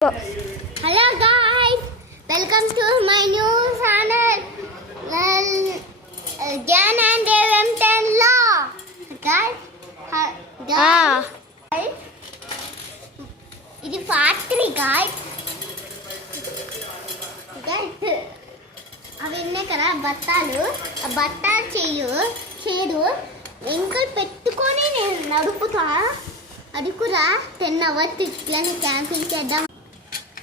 Hello guys, welcome to my new channel, Jan and Devamton Law. Guys, ఇది part 3 guys. అవి ఉన్నాయి కదా బత్తాలు, ఆ బత్తాలు చేడు ఎంకలు పెట్టుకొని నేను నడుపుతా. అది కూడా 10 hours ఇట్లని క్యాంపింగ్ చేద్దాం.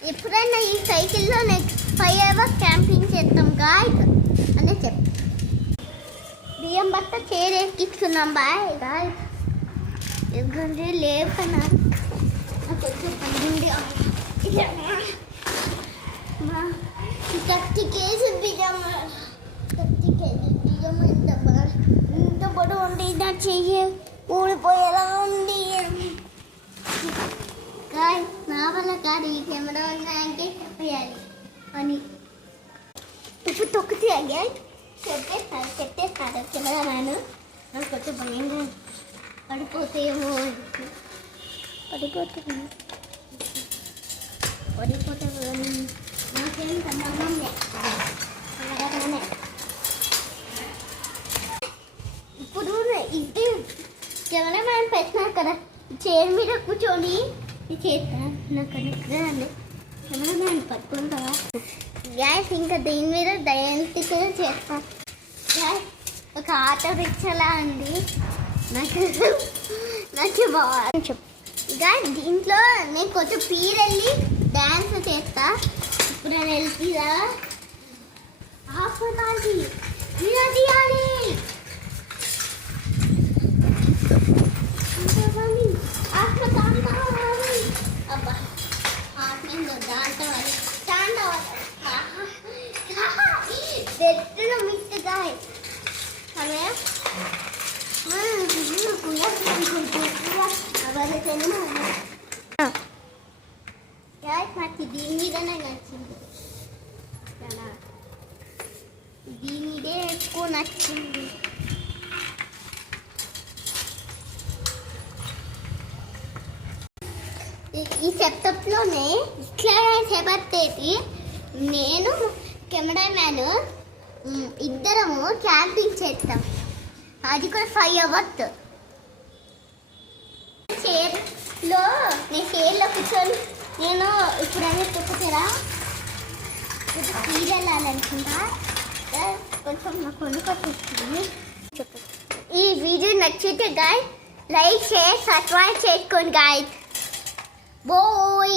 ఎప్పుడైనా ఈ సైకిల్లో నెక్స్ట్ 5 hours క్యాంపింగ్ చేద్దాం గాయస్ అనే చెప్పి బియ్యం బట్ట చేరెక్కిస్తున్నాం బాయ్ గాయస్. ఎందుకంటే లేపనా కొంచెం పండి 30 kg బియ్యం, 30 kg బియ్యం ఎంత బరువు ఉంది. నా చెయ్యి ఊడిపోయేలా ఉంది గాయస్. నా వల్ల కాదు, ఈ కెమెరా ఉన్నాయంటే చెప్పేయాలి అని ఇప్పుడు తొక్కుతే గాయస్. చెప్పేస్తాడు కెమెరా మ్యాన్. నాకు కొంచెం భయంగా పడిపోతేమో, పడిపోతే నాకేం సంబంధం లేదు. ఇప్పుడు ఇది కెమెరా మ్యాన్ పెట్టినా కదా, చైర్ మీద కూర్చొని చేస్తా. నాకు కెమెరా మ్యాన్ పట్టుకుంటావా గ్యాస్? ఇంకా దీని మీద డైరెక్ట్ కూడా చేస్తా గ్యాస్. ఒక ఆటో రిక్షాలా ఉంది. నాకు బాగా గ్యాస్. దీంట్లో నేను కొంచెం పీరెళ్ళి డ్యాన్స్ చేస్తా. ఇప్పుడు నేను వెళ్తా ఆపుతాది తీయాలి. అబ్బా చెట్టులో మిట్టుగా నాకు దీని మీదనే నచ్చింది, దీని మీదే ఎక్కువ నచ్చింది. ఈ సెటప్లోనే ఇట్లా చేపట్టేది నేను కెమెరా మ్యాన్ ఇద్దరము క్యాంపింగ్ చేస్తాం. అది కూడా 5 hours. చైర్లో కూర్చొని నేను ఇప్పుడైనా తొక్కుతారా తీరెళ్ళాలనుకుంటా. కొంచెం నాకు కొనుక్కొచ్చేస్తుంది. ఈ వీడియో నచ్చితే గాయస్ లైక్ షేర్ సబ్స్క్రైబ్ చేసుకోండి గాయస్. Boy!